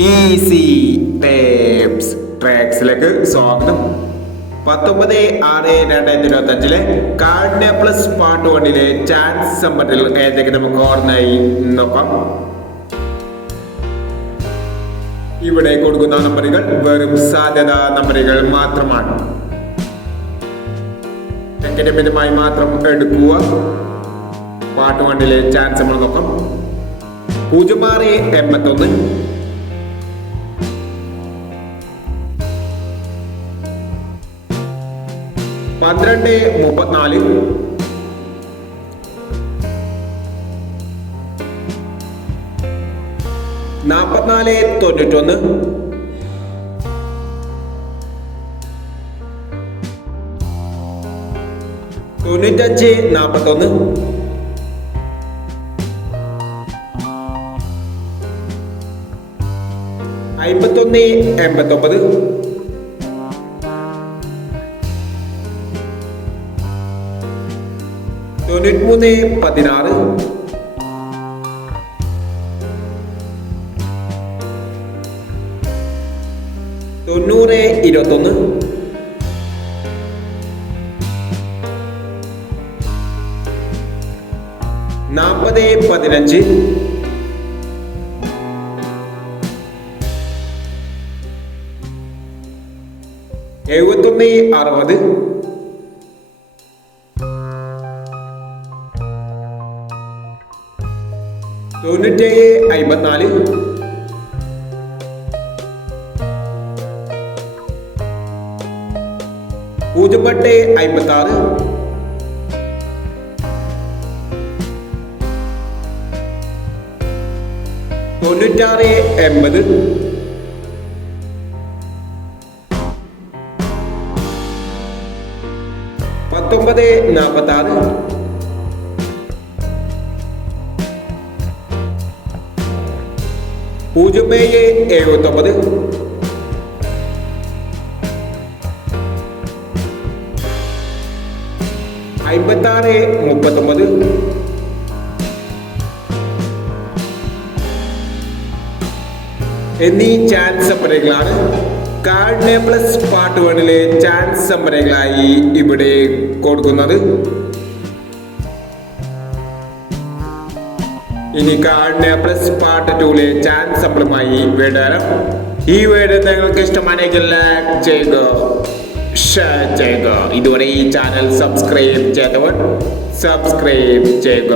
Easy tapes ട്രാക്സിലേക്ക് സ്വാഗതം. പത്തൊമ്പത് ആറ് രണ്ടായിരത്തി ഇരുപത്തി അഞ്ചിലെ കാർഡ് പ്ലസ് പാർട്ട് വണ്ണിലെ ചാൻസ് സമ്പത്തിൽ ഏതൊക്കെ നമുക്ക് ഓർമ്മയായി? നോക്കാം. ഇവിടെ കൊടുക്കുന്ന നമ്പറുകൾ വെറും സാധ്യത നമ്പറുകൾ മാത്രമാണ്. അക്കാഡമികമായി മാത്രം എടുക്കുക. പാർട്ട് വണ്ണിലെ ചാൻസ് നമ്മൾ നോക്കാം. പൂജ്യം ആറ് എൺപത്തൊന്ന്. പന്ത്രണ്ട് മുപ്പത്തിനാല്. നാൽപ്പത്തിനാല് തൊണ്ണൂറ്റൊന്ന്. തൊണ്ണൂറ്റഞ്ച് നാൽപ്പത്തൊന്ന് അമ്പത്തൊന്ന് എൺപത്തൊമ്പത്. തൊണ്ണൂറ്റിമൂന്ന് പതിനാറ്. തൊണ്ണൂറ് ഇരുപത്തൊന്ന്. നാൽപ്പത് പതിനഞ്ച്. എഴുപത്തൊന്ന് അറുപത്. തൊണ്ണൂറ്റേഴ് അമ്പത്തിനാല് പൂജ്യം എട്ട് അമ്പത്തി ആറ് തൊണ്ണൂറ്റാറ് എൺപത്. പത്തൊമ്പത് നാൽപ്പത്തി ആറ് പൂജ്യം ഏഴ് എഴുപത്തൊമ്പത്. അമ്പത്താറ് മുപ്പത്തൊമ്പത്. എന്നീ ചാൻസ് സംഭരങ്ങളാണ് കാർഡ് പ്ലസ് പാർട്ട് വണ്ണിലെ ചാൻസ് സംഭരങ്ങളായി ഇവിടെ കൊടുക്കുന്നത്. ഇനി കാർഡിനെ പ്ലസ് പാർട്ട് ടൂലെ ചാൻസ് സമ്പിളുമായി വീണ്ടും ഈ വീഡിയോ നിങ്ങൾക്ക് ഇഷ്ടമാണെങ്കിൽ ലൈക്ക് ചെയ്യുക ഷെയർ ചെയ്യുക. ഇതുവരെ ഈ ചാനൽ സബ്സ്ക്രൈബ് ചെയ്തവർ സബ്സ്ക്രൈബ് ചെയ്യുക.